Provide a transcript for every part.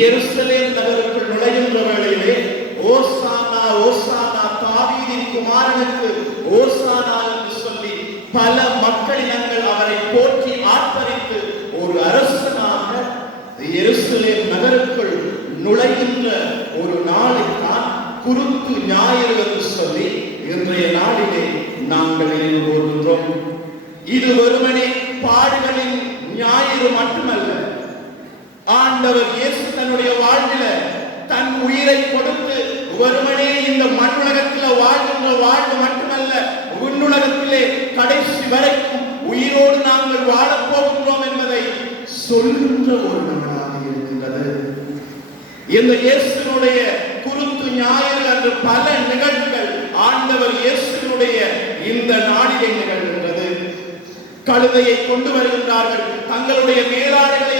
எருசலேம் நகருக்குள் நுழைகின்ற வேளையிலே ஓசானா ஓசானா தாவீதின் குமாரனுக்கு ஓசானா என்று சொல்லி பல மக்களினங்கள் அவரை போற்றி ஆர்ப்பரித்து ஒரு அரசனாக எருசலேம் நகருக்குள் நுழைகின்ற ஒரு நாளைத்தான் குருத்து ஞாயிறு என்று சொல்லி இன்றைய நாளிலே நாங்கள் நினைவு கூறுகின்றோம் இது வெறுமனே பாடுகளின் ஞாயிறு மட்டுமல்ல ஆண்டவர் இயேசு தன்னுடைய வாழ்வில தன் உயிரை கொடுத்து ஒருவனே இந்த மண் மண்ணுலகத்தில் வாழ்கின்ற வாழ்வு மட்டுமல்ல உன்னுலகத்திலே கடைசி வரைக்கும் உயிரோடு நாங்கள் வாழப் போகின்றோம் என்பதை சொல்கின்ற ஒரு நாளாக இருக்கின்றது. இந்த இயேசுனுடைய குருத்து ஞாயிறு அன்று பல நிகழ்வுகள் ஆண்டவர் இயேசுனுடைய இந்த நாடிலே நிகழ்கின்றது. கழுதையை கொண்டு வருகின்றார்கள் தங்களுடைய மேலாடைகளை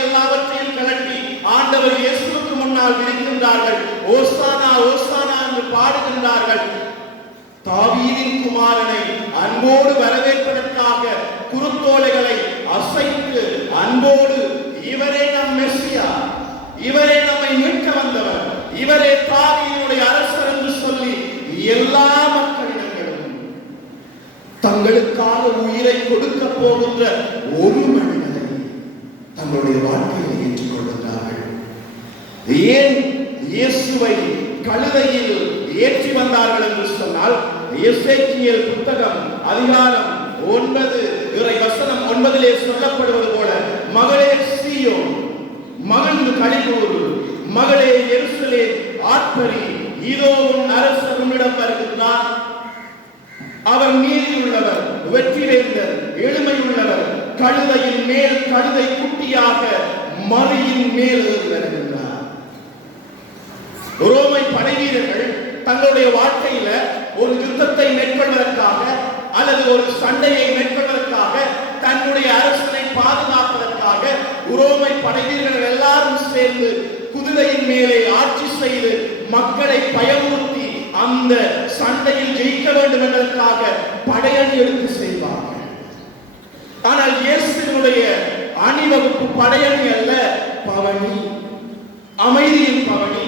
ஆண்டவர் இயேசுக்கு முன்னால் இருக்கின்றார்கள் ஓஸ்தானா ஓஸ்தானா என்று பாடுகின்றார்கள். தாவீதின் குமாரனை அன்போடு வரவேற்பதற்காக குருத்தோலைகளை அசைத்து அன்போடு இவரே நம் மெஸ்ஸியா? இவரே நம்மை மீட்க வந்தவர். இவரே தாவீதினுடைய அரசர் என்று சொல்லி எல்லா மக்களிடங்களும் தங்களுக்காக உயிரை கொடுக்க போகின்ற ஒரு மனிதனை தங்களுடைய வாழ்க்கையில் ஏற்றுக்கொள்கின்றார்கள். ஏன் இயேசுவை கழுதையில் ஏற்றி வந்தார்கள் என்று சொன்னால் எசேக்கியேல் புத்தகம் அதிகாரம் ஒன்பது இறை வசனம் ஒன்பதிலே சொல்லப்படுவது போல மகளே சீயோ மகிழ்ந்து கழிவுறு மகளே எருசலே ஆத்மரி இதோ உன் அரசர் உன்னிடம் வருகின்றார். அவர் நீதியுள்ளவர் வெற்றி வேந்தர் எளிமையுள்ளவர் கழுதையின் மேல் கழுதை குட்டியாக மறியின் மேல் வருகின்றார். ரோமை படைவீரர்கள் தங்களுடைய வாழ்க்கையில ஒரு யுத்தத்தை மேற்கொள்வதற்காக அல்லது ஒரு சண்டையை மேற்கொள்வதற்காக தன்னுடைய அரசனை பாதுகாப்பதற்காக உரோமை படைவீரர்கள் எல்லாரும் சேர்ந்து குதிரையின் மேலே ஆட்சி செய்து மக்களை பயமுறுத்தி அந்த சண்டையில் ஜெயிக்க வேண்டும் என்பதற்காக படையணி எடுத்து செய்வார்கள். ஆனால் இயேசுனுடைய அணிவகுப்பு படையணி அல்ல பவனி. அமைதியின் பவனி.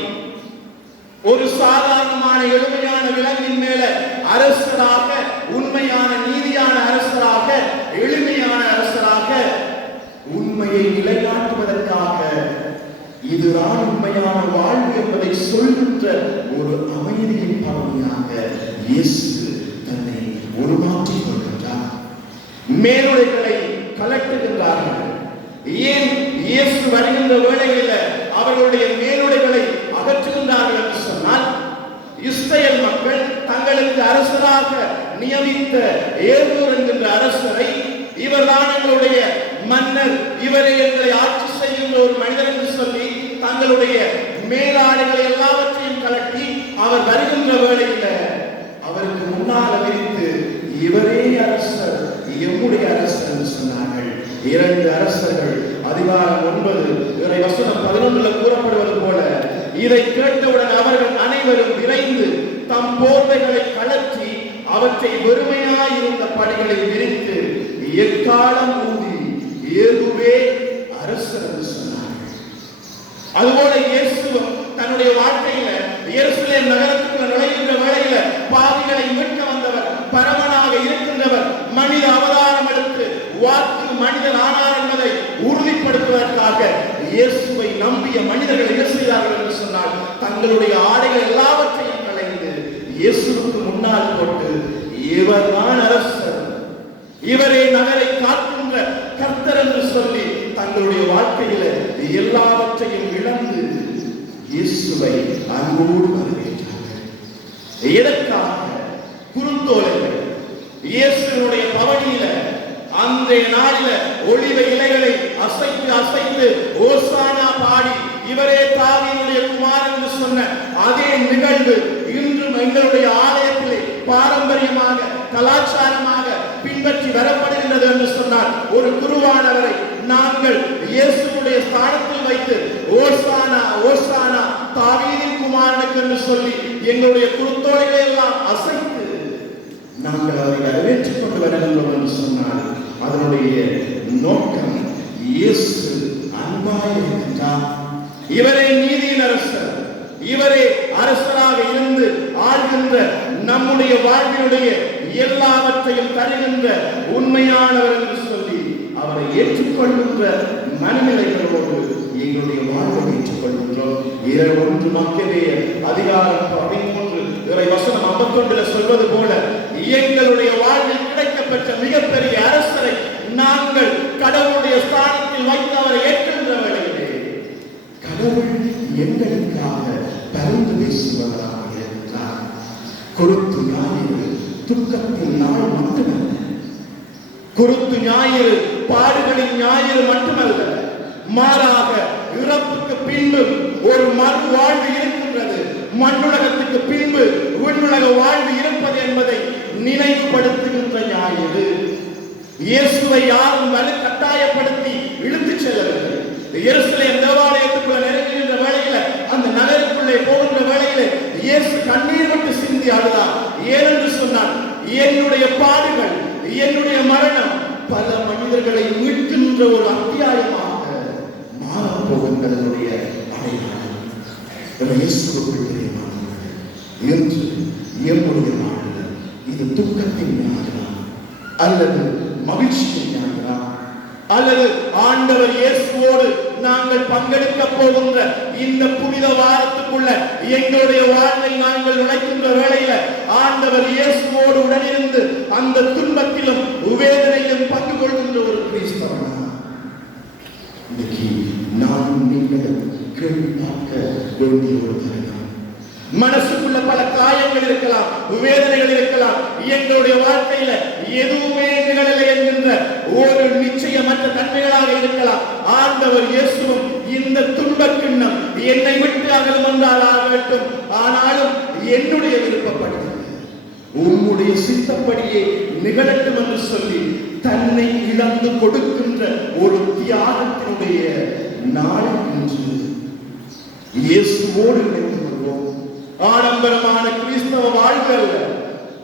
ஒரு சாதாரணமான எளிமையான விலங்கின் மேல அரசராக உண்மையான நீதியான அரசராக எளிமையான அரசராக உண்மையை நிலைநாட்டுவதற்காக இதுதான் உண்மையான வாழ்வு என்பதை சொல்கின்ற ஒரு அமைதியின் பகுதியாக இயேசு தன்னை உருமாற்றிக் கொள்கின்றார். மேலுடைகளை கலட்டுகின்றார்கள். ஏன் இயேசு வருகின்ற வேளையில் அவர்களுடைய மேலுடைகளை அகற்றுகின்றார்கள் என்று சொன்னால் இஸ்ரேல் மக்கள் தங்களுக்கு அரசராக நியமித்த ஏதூர் என்கின்ற அரசரை இவர்தான் எங்களுடைய மன்னர் இவரை எங்களை ஆட்சி செய்கின்ற ஒரு மனிதர் என்று சொல்லி தங்களுடைய மேலாடைகளை எல்லாவற்றையும் கலட்டி அவர் வருகின்ற வேளையில் அவருக்கு முன்னால் விரித்து இவரே அரசர் எம்முடைய அரசர் என்று சொன்னார்கள். இரண்டு அரசர்கள் அதிகாரம் ஒன்பது இவரை வசனம் பதினொன்றுல கூறப்படுவது போல இதை கேட்டவுடன் அவர்கள் அனைவரும் விரைந்து தம் போர்வைகளை கலற்றி அவற்றை வெறுமையாயிருந்த படிகளை விரித்து எக்காலம் ஊதி ஏதுவே அரசர் அதுபோல இயேசுவும் தன்னுடைய வாழ்க்கையில எருசலேம் நகரத்துக்குள்ள நுழைகின்ற வேளையில பாவிகளை மீட்க வந்தவர் பரவனாக இருக்கின்றவர் மனித அவதாரம் எடுத்து வாக்கு மனிதன் ஆனார் என்பதை உறுதிப்படுத்துவதற்காக இயேசுவை நம்பிய மனிதர்கள் இயேசு செய்தார்கள் என்று சொன்னால் தங்களுடைய ஆடைகள் எல்லாவற்றையும் களைந்து இயேசுக்கு முன்னால் போட்டு இவர்தான் அரசர் இவரே நகரை காக்கின்ற கர்த்தர் என்று சொல்லி தங்களுடைய வாழ்க்கையில எல்லாவற்றையும் இழந்து இயேசுவை அன்போடு வரவேற்றார்கள். எதற்காக குறுந்தோலைகள் இயேசுனுடைய பவனியில அன்றைய நாளில ஒளிவ இலைகளை அசைத்து அசைத்து ஓசானா பாடி இவரே தாவி தாவியினுடைய குமாரன் என்று சொன்ன அதே நிகழ்வு இன்றும் எங்களுடைய ஆலயத்திலே பாரம்பரியமாக கலாச்சாரமாக பின்பற்றி வரப்படுகின்றது என்று சொன்னால் ஒரு குருவானவரை நாங்கள் இயேசுடைய ஸ்தானத்தில் வைத்து ஓசானா ஓசானா தாவீதின் குமாரனுக்கு என்று சொல்லி எங்களுடைய குருத்தோலைகளை எல்லாம் அசைத்து நாங்கள் அதை வரவேற்றுக் கொண்டு வருகின்றோம் என்று சொன்னால் அதனுடைய நோக்கம் இயேசு அன்பாய் இருக்கின்றார் இவரே நீதியின் அரசர். இவரே அரசராக இருந்து ஆழ்கின்ற நம்முடைய வாழ்வினுடைய எல்லாவற்றையும் தருகின்ற உண்மையானவர் என்று சொல்லி அவரை ஏற்றுக்கொள்கின்ற மனநிலைகளோடு எங்களுடைய வாழ்வை ஏற்றுக்கொள்கின்றோம். இரவு ஒன்று மக்களே அதிகாரம் பதிமூன்று இவரை வசனம் ஐம்பத்தொன்றுல சொல்வது போல எங்களுடைய வாழ்வில் கிடைக்கப்பெற்ற மிகப்பெரிய அரசரை நாங்கள் கடவுளுடைய ஸ்தானத்தில் வைத்து அவரை ஏற்று கடவுள் எங்களுக்காக பரிந்து பேசுவதாக இருந்தார் குருத்து ஞாயிறு துக்கத்தின் நாள் மட்டுமல்ல. குருத்து ஞாயிறு பாடுகளின் ஞாயிறு மட்டுமல்ல. மாறாக இறப்புக்கு பின்பு ஒரு மறு வாழ்வு இருக்கின்றது. மண்ணுலகத்துக்கு பின்பு விண்ணுலக வாழ்வு இருப்பது என்பதை நினைவுபடுத்துகின்ற ஞாயிறு. இயேசுவை யாரும் வலு கட்டாயப்படுத்தி இழுத்துச் செல்லவில்லை. எருசலேம் தேவாலயத்துக்குள்ள நெருங்குகின்ற வேளையில அந்த நகருக்குள்ளே போகின்ற வேளையில இயேசு கண்ணீர் விட்டு அழுதான் ஏனென்று சொன்னான் என்னுடைய பாடுகள் என்னுடைய மரணம் பல மனிதர்களை மீட்கின்ற ஒரு அத்தியாயமாக மாறப்போகின்றதனுடைய அடையாளம். என இயேசுவுக்குள் பிரியமானவர்களே, எம்முடைய நாளில் இது துக்கத்தின் ஞாயிறா அல்லது மகிழ்ச்சியின் ஞாயிறா அல்லது ஆண்டவர் இயேசுவோடு நாங்கள் பங்கெடுக்க போகின்ற இந்த புனித வாரத்துக்குள்ள எங்களுடைய வாழ்வில் நாங்கள் நுழைக்கின்ற வேளையில ஆண்டவர் இயேசுவோடு உடனிருந்து அந்த துன்பத்திலும் உவேதனையிலும் பங்கு கொள்கின்ற ஒரு கிறிஸ்தவனா? இன்னைக்கு நானும் நீங்களும் கேள்வி பார்க்க வேண்டிய ஒரு தருணம். மனசுக்குள்ள பல காயங்கள் இருக்கலாம் வேதனைகள் இருக்கலாம். எங்களுடைய வாழ்க்கையில எதுவுமே நிகழலை என்கின்ற ஒரு நிச்சயமற்ற தன்மைகளாக இருக்கலாம். ஆண்டவர் இயேசுவும் இந்த துன்பக் கிண்ணம் என்னை விட்டு அகலும் என்றால் ஆகட்டும் ஆனாலும் என்னுடைய விருப்பப்படி உம்முடைய சித்தப்படியே நிகழட்டும் என்று சொல்லி தன்னை இழந்து கொடுக்கின்ற ஒரு தியாகத்தினுடைய நாள் என்று இயேசுவோடு ஆடம்பரமான கிறிஸ்தவ வாழ்வு அல்ல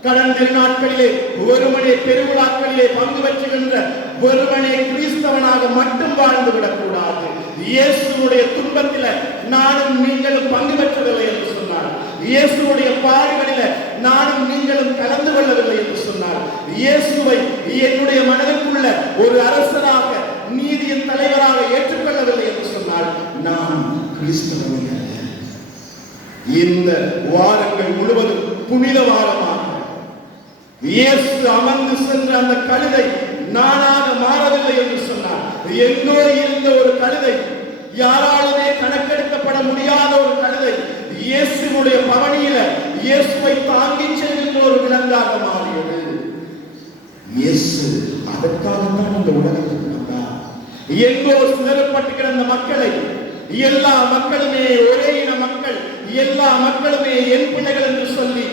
கடந்த நாட்களிலே ஒருமனே பெருவிழாக்களிலே பங்கு பெற்றுகின்ற ஒருவனே கிறிஸ்தவனாக மட்டும் வாழ்ந்து விடக்கூடாது. இயேசுடைய துன்பத்தில நானும் நீங்களும் பங்கு பெற்றதில்லை என்று சொன்னார். இயேசுடைய பாடுகளில நானும் நீங்களும் கலந்து கொள்ளவில்லை என்று சொன்னார். இயேசுவை என்னுடைய மனதுக்குள்ள ஒரு அரசராக நீதியின் தலைவராக ஏற்றுக்கொள்ளவில்லை என்று சொன்னால் நான் கிறிஸ்தவன் அல்ல. இந்த வாரங்கள் முழுவதும் புனித வாரமாக. இயேசு அமர்ந்து சென்ற அந்த கழுதை நானாக மாறவில்லை என்று சொன்னார். எங்கோ இருந்த ஒரு கழுதை யாராலுமே கணக்கெடுக்கப்பட முடியாத ஒரு கழுதை இயேசுனுடைய பவனியில இயேசுவை தாங்கி செல்கின்ற ஒரு விலங்காக மாறியது. இயேசு அதற்காகத்தான் இந்த உலகத்துக்கு வந்தார். எங்கோ சிதறப்பட்டு கிடந்த மக்களை எல்லா மக்களுமே ஒரே இன மக்கள் எல்லா மக்களுமே என் பிள்ளைகள் என்று சொல்லி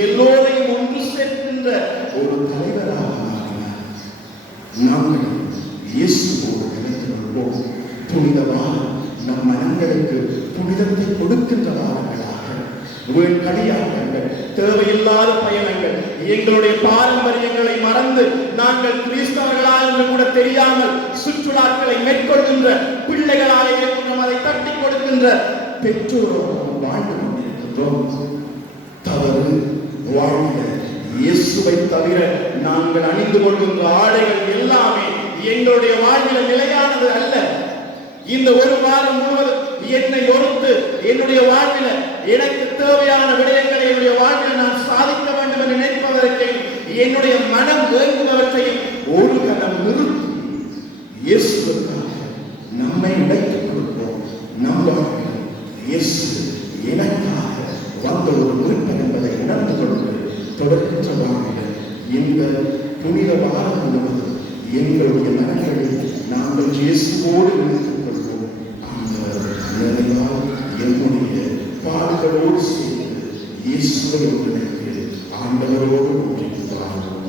எல்லோரையும் ஒன்று சேர்க்கின்ற ஒரு தலைவராக நாங்கள் இயேசுவோடு இணைந்து கொள்வோம் நம் மனங்களுக்கு புனிதத்தை கொடுக்கின்ற வாரங்களாக கடியாட்டங்கள் தேவையில்லாத பயணங்கள் எங்களுடைய பாரம்பரியங்களை மறந்து நாங்கள் கிறிஸ்தவர்களா என்று கூட தெரியாமல் சுற்றுலாக்களை மேற்கொள்கின்ற பிள்ளைகளாக இருக்கின்றோம் அதை தட்டி கொடுக்கின்ற பெற்றோரோடு வாழ்ந்து கொண்டிருக்கின்றோம். தவறு வாழ்ந்த இயேசுவை தவிர நாங்கள் அணிந்து கொள்கின்ற ஆடைகள் எல்லாமே எங்களுடைய வாழ்வில் நிலையானது அல்ல. இந்த ஒரு வாரம் முழுவதும் என்னை ஒருத்து என்னுடைய வாழ்வில் எனக்கு தேவையான விடயங்களை என்னுடைய வாழ்வில் நான் சாதிக்க வேண்டும் என்று நினைப்பதற்கையும் என்னுடைய மனம் வேண்டுபவற்றையும் ஒரு கணம் நிறுத்தி இயேசுவுக்காக நம்மை உடைத்துக் கொடுப்போம் நம்ம இயேசு எனக்காக வந்த ஒரு மீட்பர் என்பதை உணர்ந்து கொண்டு தொடர்கின்ற இந்த புனித வாரம் முழுவதும் எங்களுடைய மனங்களில் நாங்கள் இயேசுவோடு இணைத்துக் கொள்வோம். அந்த நிலையால் என்னுடைய பாடுகளோடு சேர்ந்து இயேசுவை ஒன்றிணைத்து ஆண்டவரோடு ஒன்றித்து வாழ்வோம்